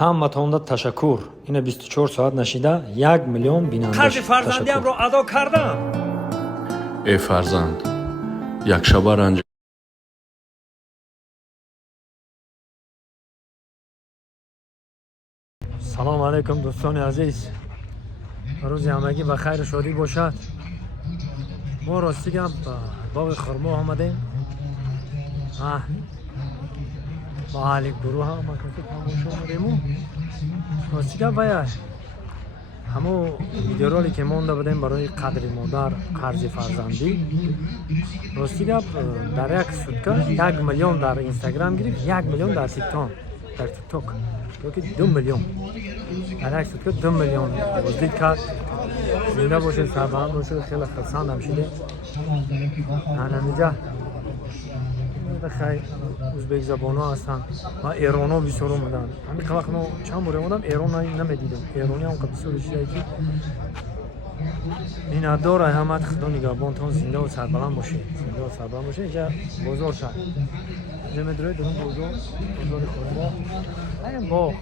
ҳаматонда ташаккур. Ина 24 соат нашида 1 миллион бинанда. қарзи фарзандиамро адо кардам. ای فرزند یک شبه رنج салом алайкум дӯстони азиз. рӯзи ҳамагӣ ба хайру шодӣ бошад. мо ростигам ба боғи хурмо омадем. ба аҳли гурӯҳ макоси тамошо омадему. ростигам ваяй ҳамо видеороле ки монда будем барои қадри модар, қарзи фарзандӣ. ростигап дар як сутка 1 миллион дар инстаграм гирифт, 1 миллион дар тикток. Yoki 2 milyon. Her sütka 2 milyon. Uzdik kat. Zinde boşu sabah boşu xela xalsan hamşide. Anamija. Da xay Uzbek zabonu aslan. Va Eron'u bir sorum budan. Hani kalakno çam buraya odam Eron'u namedidim. Eron'u هم kabisur işi ki. این ادار احمد خدا نگهبان تان زنده و سربلند باشه. زنده و سربلند باشه. اینجا بازار شد. اینجا مدرای درون بازار خورما. این باغ